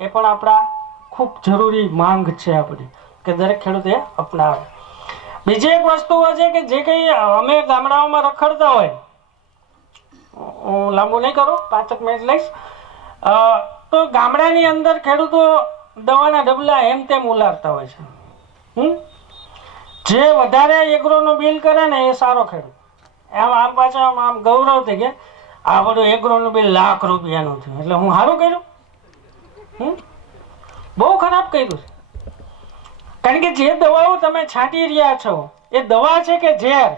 એ પણ આપણા ખૂબ જરૂરી માંગ છે આપણી, કે દરેક ખેડૂતે અપનાવે. બીજી એક વસ્તુ છે કે જે કંઈ અમે ગામડાઓમાં રખડતા હોય, હું લાંબુ નહીં કરું, 5 મિનિટ લઈશ, તો ગામડાની અંદર ખેડૂતો દવાના ડબલા એમ તેમ ઉલારતા હોય છે. જે વધારે એગ્રોનું બિલ કરે ને એ સારો ખેડૂત. આમ પાછા આમ ગૌરવ થઈ ગયા, આ બધું એગ્રોનું બિલ ₹1,00,000 થયું એટલે હું સારું કર્યું. બહુ ખરાબ કર્યું છે. કારણ કે જે દવાઓ તમે છાંટી રહ્યા છો એ દવા છે કે ઝેર,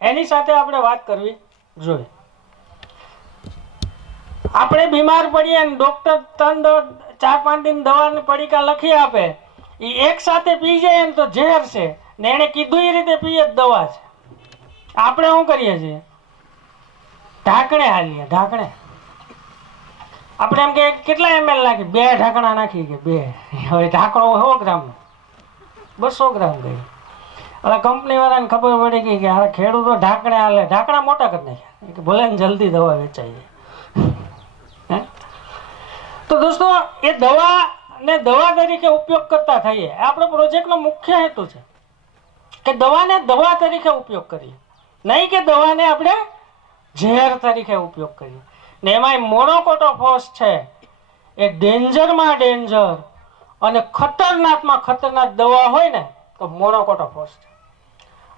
એની સાથે આપણે વાત કરવી જોઈએ. આપણે બીમાર પડીએ ને ડોક્ટર 4-5 દિન દવાની પડીકા લખી આપે, એ એક સાથે પી જાય ને તો ઝેર છે, ને એને કીધું એ રીતે પીએ જ દવા છે. આપણે શું કરીએ છીએ? ઢાંકણે હાલીએ, ઢાંકણે. આપણે એમ કે કેટલા ml નાખી? 2 ઢાંકણા નાખી કે 2. હવે ઢાંકણો 100 ગ્રામ, 200 ગ્રામ ગઈ. એટલે કંપની વાળાને ખબર પડી ગઈ કે આ ખેડૂતો ઢાંકણે હાલે, ઢાંકણા મોટા કરી નાખ્યા કે ભલે ને જલ્દી દવા વેચાઈ જાય. તો દોસ્તો, એ દવા ને દવા તરીકે ઉપયોગ કરતા થઈએ. આપણો પ્રોજેક્ટનો મુખ્ય હેતુ છે કે દવાને દવા તરીકે ઉપયોગ કરીએ, નહીં કે દવાને આપણે ઝેર તરીકે ઉપયોગ કરીએ. ને એમાંય મોનોકોટોફોસ છે એ ડેન્જરમાં ડેન્જર અને ખતરનાકમાં ખતરનાક દવા હોય ને તો મોનોકોટોફોસ છે.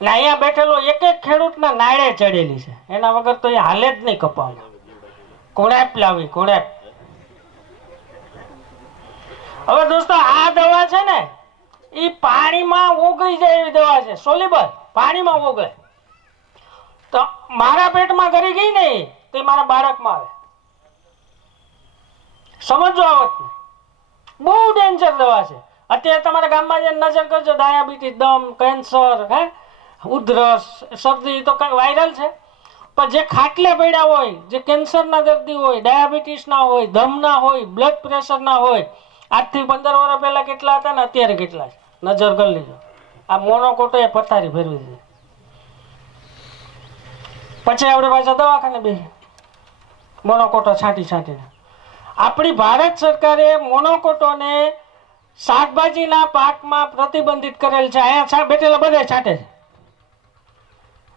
અને અહીંયા બેઠેલો એક એક ખેડૂતના નાળે ચડેલી છે, એના વગર તો એ હાલે જ નહીં કપામાં. કોણેપ લાવી, કોણેપ. હવે દોસ્તો, આ દવા છે ને એ પાણીમાં ઓગળી જાય એવી દવા છે, સોલ્યુબલ, પાણીમાં ઓગળે. તો મારા પેટમાં કરી ગઈ ને તો મારા બાળકમાં આવે. સમજો આ વસ્તુ, બહુ ડેન્જર દવા છે. અત્યારે તમારા ગામમાં જે નજર કરજો, ડાયાબિટીસ, દમ, કેન્સર, ઉધરસ, શરદી તો કઈ વાયરલ છે. પણ જે ખાટલે પડ્યા હોય, જે કેન્સરના દર્દી હોય, ડાયાબિટીસના હોય, દમના હોય, બ્લડ પ્રેશરના હોય, આજથી 15 વર્ષ પહેલા કેટલા હતા ને અત્યારે કેટલા છે નજર કરી લીધો. આ મોનોકોટો એ પથારી ફેરવી છે. પછી આપણે પાછા દવાખાને બે મોનોકોટો છાંટીને. આપણી ભારત સરકારે મોનોકોટોને શાકભાજીના પાકમાં પ્રતિબંધિત કરેલ છે. અહીંયા બેઠેલા બધા છાંટે છે.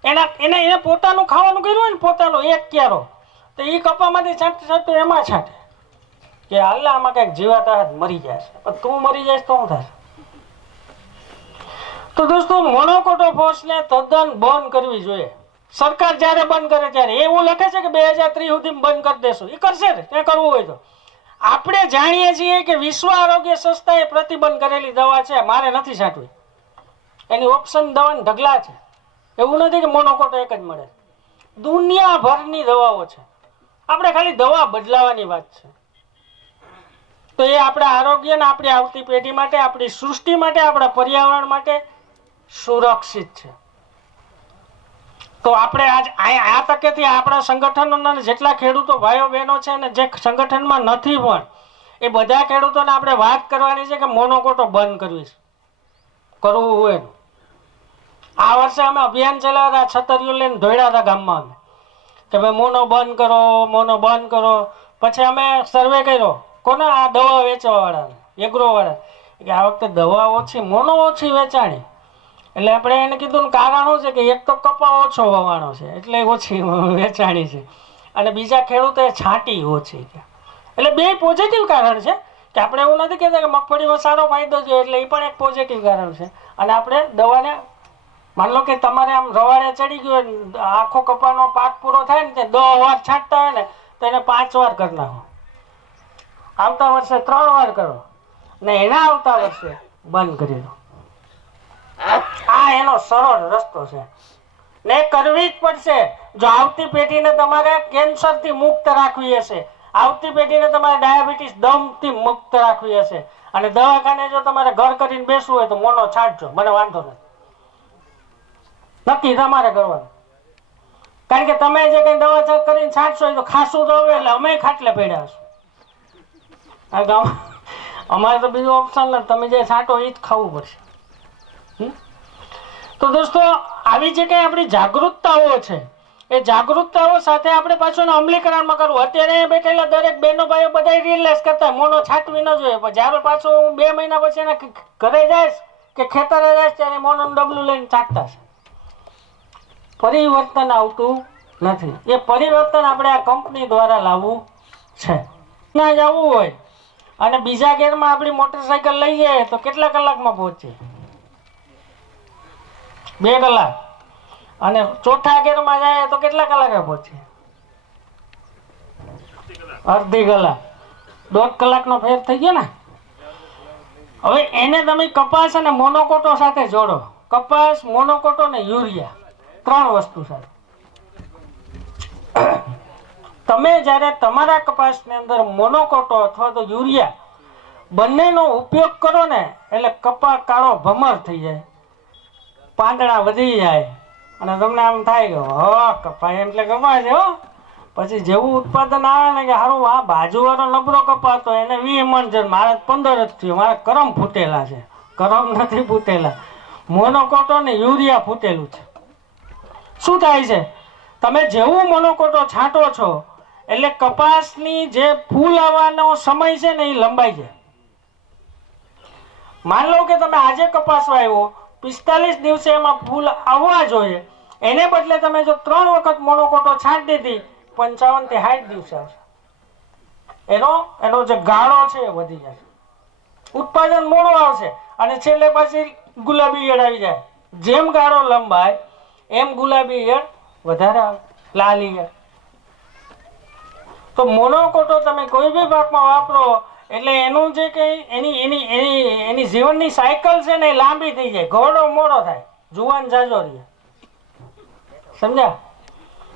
એને પોતાનું ખાવાનું કર્યું હોય ને, પોતાનું એક ક્યારો, તો એ કપામાંથી છાંટતું એમાં છાંટે કે હાલ આમાં કઈક જીવાતા મરી જાય, પણ તું મરી જાય તો શું થાય? તો દોસ્તો, મોનોકોટોફોસને તદ્દન બંધ કરવી જોઈએ. સરકાર જ્યારે બંધ કરે ત્યારે એવું લખે છે કે 2030 સુધી બંધ કરી દેશું. એ કરશે ને, ત્યાં કરવું હોય તો. આપણે જાણીએ છીએ કે વિશ્વ આરોગ્ય સંસ્થાએ પ્રતિબંધ કરેલી દવા છે, મારે નથી છાંટવી. એની ઓપ્શન દવાના ઢગલા છે. એવું નથી કે મોનોકોટો એક જ મળે, દુનિયાભરની દવાઓ છે. આપણે ખાલી દવા બદલાવાની વાત છે. તો એ આપણા આરોગ્ય ને આપણી આવતી પેઢી માટે, આપણી સૃષ્ટિ માટે, આપણા પર્યાવરણ માટે સુરક્ષિત છે. તો આપણે આજ આ તકેથી આપણા સંગઠનોના જેટલા ખેડૂતો ભાઈઓ બહેનો છે ને જે સંગઠનમાં નથી પણ, એ બધા ખેડૂતોને આપણે વાત કરવાની છે કે મોનોકોટો બંધ કરવી છે, કરવું હોય. આ વર્ષે અમે અભિયાન ચલાવ્યા હતા, છતરીઓ લઈને દોડ્યા હતા ગામમાં અમે કે ભાઈ મોનો બંધ કરો, મોનો બંધ કરો. પછી અમે સર્વે કર્યો કોને, આ દવા વેચવા વાળા, એગ્રો વાળા, કે આ વખતે દવા ઓછી, મોનો ઓછી વેચાણી. એટલે આપણે એને કીધું ને કારણ શું છે કે એક તો કપા ઓછો વવાણો છે એટલે ઓછી વેચાણી છે, અને બીજા ખેડૂતોએ છાંટી ઓછી છે. એટલે બે પોઝિટિવ કારણ છે કે આપણે એવું નથી કહેતા કે મગફળીમાં સારો ફાયદો છે, એટલે એ પણ એક પોઝિટિવ કારણ છે. અને આપણે દવાને માન લો કે તમારે આમ રવાડે ચડી ગયો, આખો કપાનો પાક પૂરો થાય ને, 10 વાર છાંટતા હોય ને તો એને 5 વાર કરી નાખો. આવતા વર્ષે 3 વાર કરો ને એના આવતા વર્ષે બંધ કરી દો. આ એનો સરળ રસ્તો છે ને કરવી જ પડશે. જો આવતી પેઢીને તમારે કેન્સરથી મુક્ત રાખવી હશે, આવતી પેઢીને તમારે ડાયાબિટીસ, દમથી મુક્ત રાખવી હશે, અને દવાખાને જો તમારે ઘર કરીને બેસવું હોય તો મોનો છાંટજો, મને વાંધો નથી. નક્કી તમારે કરવાનું. કારણ કે તમે જે કઈ દવા કરીને છાંટશો તો ખાસું તો હવે એટલે અમે ખાટલે પડ્યા હશું. અમારે તો બીજું ઓપ્શન નથી, તમે જે છાંટો એ જ ખાવું પડશે. તો દોસ્તો, આવી જે કઈ આપણી જાગૃતતાઓ છે એ જાગૃતતાઓ સાથે આપણે પાછું એનું અમલીકરણમાં કરવું. અત્યારે અહીંયા બેઠેલા દરેક બહેનો ભાઈઓ બધા રિયલાઇઝ કરતા મોનો છાંટવી ન જોઈએ, પણ જ્યારે પાછું હું 2 મહિના પછી એના ઘરે જઈશ કે ખેતરે જઈશ ત્યારે મોનોનું ડબલું લઈને છાંટતા છે. પરિવર્તન આવતું નથી. એ પરિવર્તન આપણે આ કંપની દ્વારા લાવવું છે. ના જવું હોય અને બીજા ગેરમાં આપણી મોટરસાયકલ લઈ જાય તો કેટલા કલાકમાં પહોંચે? 2 કલાક. અને ચોથા ગેરમાં જાય તો કેટલા કલાકે પહોંચે? અડધી કલાક. 1.5 કલાકનો ફેર થઈ ગયો ને. હવે એને તમે કપાસ અને મોનોકોટો સાથે જોડો. કપાસ, મોનોકોટો ને યુરિયા, 3 વસ્તુ સાથે તમે જ્યારે તમારા કપાસની અંદર મોનોકોટો અથવા તો યુરિયા બંનેનો ઉપયોગ કરો ને, એટલે કપાસ કાળો ભમર થઈ જાય, પાંદડા વધી જાય અને તમને આમ થાય કે હો કપાસ એટલે કપાસ હો. પછી જેવું ઉત્પાદન આવે ને કે સારું આ બાજુવાળો નબળો કપાસ તો એને 20 મણ છે, મારે 15 જ થયું, મારે કરમ ફૂટેલા છે. કરમ નથી ફૂટેલા, મોનોકોટો ને યુરિયા ફૂટેલું છે. શું થાય છે? તમે જેવું મોનોકોટો છાંટો છો એટલે કપાસની જે ફૂલ આવવાનો સમય છે ને એ લંબાઈ જાય. માન લો કે તમે આજે કપાસ વાવ્યો, 45 દિવસે એમાં ફૂલ આવવા જોઈએ, એને બદલે તમે જો 3 વખત મોનોકોટો છાંટી દીધી, 55 થી 60 દિવસે આવશે. એનો જે ગાળો છે એ વધી જશે, ઉત્પાદન મોડું આવશે અને છેલ્લે પછી ગુલાબી ઈયળ આવી જાય. જેમ ગાળો લંબાય એમ ગુલાબી ઈયળ વધારે આવે, લાલ ઈયળ. તો મોનોકોટો તમે કોઈ બી પાકમાં વાપરો એટલે એનું જે કઈ એની જીવનની સાયકલ છે ને એ લાંબી થઈ જાય, ઘોડો મોડો થાય, જુવાન જાજો રહે. સમજ્યા?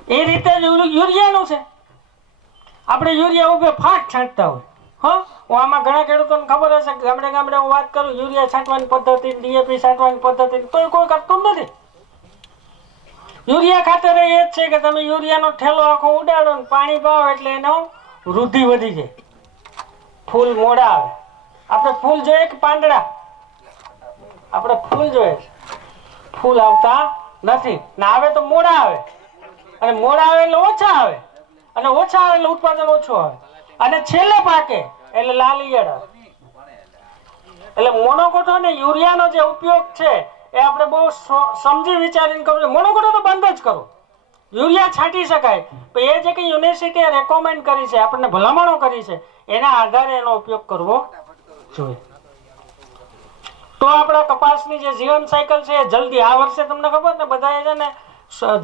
એ રીતે જ યુરિયાનું છે. આપણે યુરિયા ઉભે ફાટ છાંટતા હોય. હા, હું આમાં ઘણા ખેડૂતોને ખબર હશે કે ગામડે ગામડે હું વાત કરું યુરિયા છાંટવાની પદ્ધતિ, ડીએપી છાંટવાની પદ્ધતિ, તો કોઈ કરતું નથી. યુરિયા ખાતર એ જ છે કે તમે યુરિયાનો ઠેલો આખો ઉડાડો ને પાણી પાવો એટલે એનો વૃદ્ધિ વધી જાય, ફૂલ મોડા આવે. આપણે ફૂલ જોઈએ કે પાંદડા? આપણે ફૂલ જોઈએ, ફૂલ આવતા નથી. ના આવે તો મોડા આવે, અને મોડા આવે એટલે ઓછા આવે, અને ઓછા આવે એટલે ઉત્પાદન ઓછું આવે, અને છેલ્લે પાકે એટલે લાલ ઈયળ આવે. એટલે મોનોકોટો ને યુરિયાનો જે ઉપયોગ છે એ આપણે બહુ સમજી વિચારીને કરવું. મોનોકોટો તો બંધ જ કરો, યુરિયા છાંટી શકાય, પણ એ જે કંઈ યુનિવર્સિટીએ રેકોમેન્ડ કરી છે, આપણને ભલામણો કરી છે, એના આધારે એનો ઉપયોગ કરવો જોઈએ. તો આપણા કપાસની જે જીવન સાયકલ છે એ જલ્દી, આ વર્ષે તમને ખબર ને બધાએ છે ને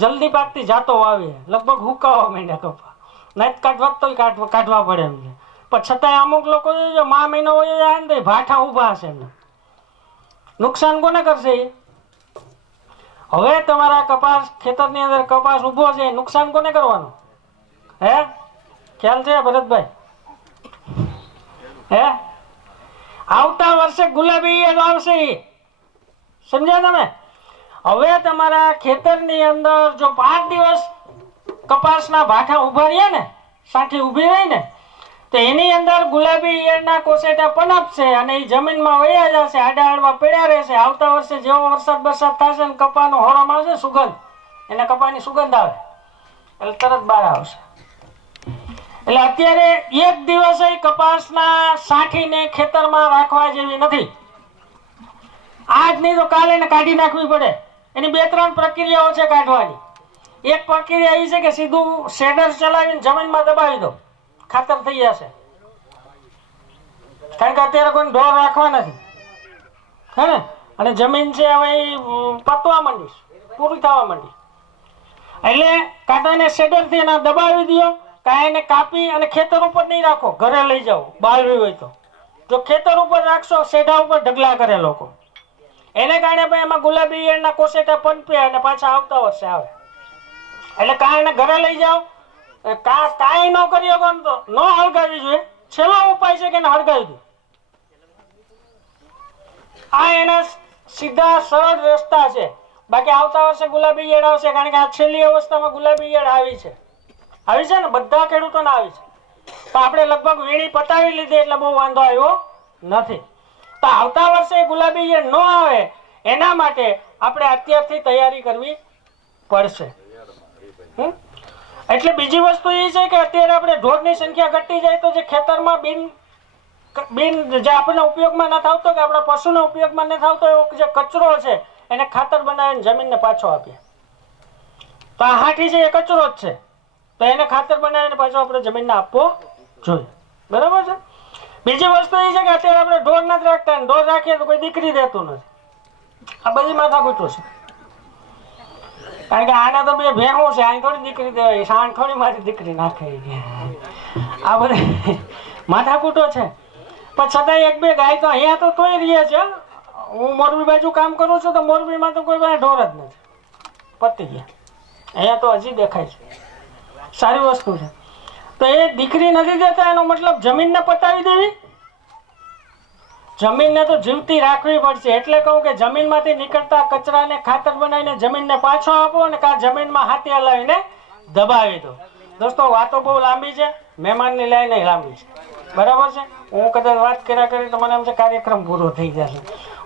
જલ્દી પાકતી જાતો વાવી, લગભગ હુકાવા માંડ્યા કપા, નહીં કાઢવા તો કાઢવા પડે એમને. પણ છતાંય અમુક લોકો મા મહિનો હોય જાય ને તો ભાઠા ઊભા હશે એમને. નુકસાન કોને કરશે? હવે તમારા કપાસ ખેતરની અંદર કપાસ ઊભો છે, નુકસાન કોને કરવાનું? હે, ખ્યાલ છે ભરતભાઈ? હે, આવતા વર્ષે ગુલાબી ઈયળ આવશે, સમજ્યા તમે? હવે તમારા ખેતરની અંદર જો 5 દિવસ કપાસના ભાઠા ઉભા રહ્યા ને, સાઠી ઊભી રહી ને, તો એની અંદર ગુલાબી ઈયળના કોસેટા પનપશે અને એ જમીનમાં વયા જશે, આડા આડવા પડ્યા રહેશે. આવતા વર્ષે જેવો વરસાદ થશે ને કપાનો હોરમ આવશે, સુગંધ, એને કપાની સુગંધ આવે એટલે તરત બહાર આવશે. એટલે અત્યારે એક દિવસે કપાસના સાઠીને ખેતરમાં રાખવા જેવી નથી. આજ નહીં તો કાલે એને કાઢી નાખવી પડે. એની 2-3 પ્રક્રિયાઓ છે કાઢવાની. એક પ્રક્રિયા એ છે કે સીધું શેડર ચલાવીને જમીનમાં દબાવી દો, ખાતર થઈ જશે. કારણ કે અત્યારે કોઈ ઢોર રાખવા નથી, હે ને? અને જમીન છે હવે પતવા માંડી, પૂરી થવા માંડી, એટલે કાં તો એને શેડરથી એના દબાવી દો, કાં એને કાપી અને ખેતર ઉપર નહીં રાખો, ઘરે લઈ જાઓ બાળવી હોય તો. જો ખેતર ઉપર રાખશો, શેઢા ઉપર ઢગલા કરે લોકો, એને કારણે ભાઈ એમાં ગુલાબી ઈયળના કોસેટા પનપે અને પાછા આવતા વર્ષે આવે. એટલે કાં એને ઘરે લઈ જાઓ, કાંઈ ન કરી શકો તો ન હળગાવી જોઈએ. છેલ્લો ઉપાય છે કે એને હળગાવી દો. આ એના સીધા સરળ રસ્તા છે. બાકી આવતા વર્ષે ગુલાબી ઈયળ આવશે, કારણ કે આ છેલ્લી અવસ્થામાં ગુલાબી ઈયળ આવી છે ને, બધા ખેડૂતોને આવી છે. તો આપણે લગભગ વીણી પતાવી લીધી એટલે બહુ વાંધો આવ્યો નથી. તો આવતા વર્ષે ગુલાબી ઈયળ ન આવે એના માટે આપણે અત્યારથી તૈયારી કરવી પડશે. એટલે બીજી વસ્તુ એ છે કે અત્યારે આપણે ઢોરની સંખ્યા ઘટી જાય તો જે ખેતરમાં બિન જે આપણને ઉપયોગમાં ન થતો કે આપણા પશુના ઉપયોગમાં ન થતો એવો જે કચરો છે એને ખાતર બનાવીને જમીનને પાછો આપીએ. તો આ હાથી છે એ કચરો જ છે, તો એને ખાતર બનાવીને પાછો આપણે જમીનને આપવો જોઈએ. બરાબર છે. બીજી વસ્તુ એ છે કે અત્યારે આપણે ઢોર નથી રાખતા, ઢોર રાખીએ તો કોઈ દીકરી દેતું નથી. આ બધી માથાકૂટો છે. કારણ કે આના તો બે ભેહું છે, અહીં થોડી દીકરી દેવાય, સાણ થોડી મારી દીકરી નાખે. આ બધી માથાકૂટો છે. પણ છતાંય એક બે ગાય તો અહીંયા તો તોય રહે છે. હું મોરબી બાજુ કામ કરું છું તો મોરબીમાં તો કોઈ પાસે ઢોર જ નથી, પતી ગયા. અહીંયા તો હજી દેખાય છે. સારી વસ્તુ છે. તો એ દીકરી નથી દેતા એનો મતલબ જમીનને પતાવી દેવી? જમીનને તો જીવતી રાખવી પડશે. એટલે કહું કે જમીનમાંથી નીકળતા કચરાને ખાતર બનાવીને જમીનને પાછો આપો અને કાં જમીનમાં હાથી હલાવીને દબાવી દો. દોસ્તો, વાતો બહુ લાંબી છે, મહેમાનની લાઈને લાંબી છે. બરાબર છે. હું કદાચ વાત કર્યા કરી તો મને એમ છે કાર્યક્રમ પૂરો થઈ જશે.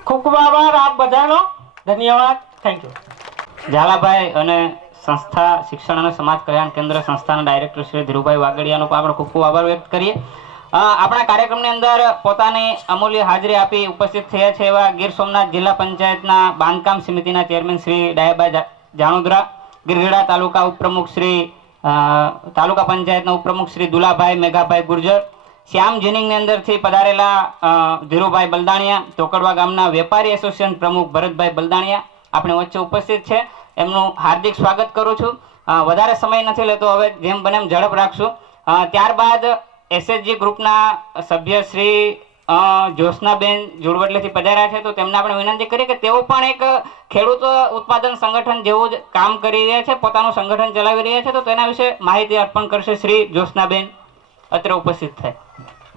ખૂબ ખૂબ આભાર આપ બધાનો. ધન્યવાદ. Thank you. ઝાલાભાઈ અને સંસ્થા શિક્ષણ અને સમાજ કલ્યાણ કેન્દ્ર સંસ્થાના ડાયરેક્ટર શ્રી ધીરુભાઈ વાગડિયાનો પણ આપણે ખૂબ ખૂબ આભાર વ્યક્ત કરીએ. આપણા કાર્યક્રમની અંદર પોતાની અમૂલ્ય હાજરી આપી ઉપસ્થિત થયા છે એવા ગીર સોમનાથ જિલ્લા પંચાયતના બાંધકામ સમિતિના ચેરમેન શ્રી ડાયાભાઈ જાણુદ્રા, ગીરગઢડા તાલુકા ઉપપ્રમુખ શ્રી તાલુકા પંચાયતના ઉપપ્રમુખ શ્રી દુલાભાઈ મેઘાભાઈ ગુર્જર, શ્યામ જીનિંગની અંદરથી પધારેલા ધીરુભાઈ બલદાણિયા, ટોકડવા ગામના વેપારી એસોસિએશન પ્રમુખ ભરતભાઈ બલદાણિયા આપણે વચ્ચે ઉપસ્થિત છે. એમનું હાર્દિક સ્વાગત કરું છું. વધારે સમય નથી લેતો, હવે જેમ બને એમ ઝડપ રાખશું. ત્યારબાદ એસએચજી ગ્રુપના સભ્ય શ્રી જ્યોત્સનાબેન જુડવટલેથી પધાર્યા છે, તો તેમને આપણે વિનંતી કરીએ કે તેઓ પણ એક ખેડૂત ઉત્પાદન સંગઠન જેવું જ કામ કરી રહ્યા છે, પોતાનું સંગઠન ચલાવી રહ્યા છે, તો તેના વિશે માહિતી અર્પણ કરશે શ્રી જ્યોત્સનાબેન. અત્રે ઉપસ્થિત થાય.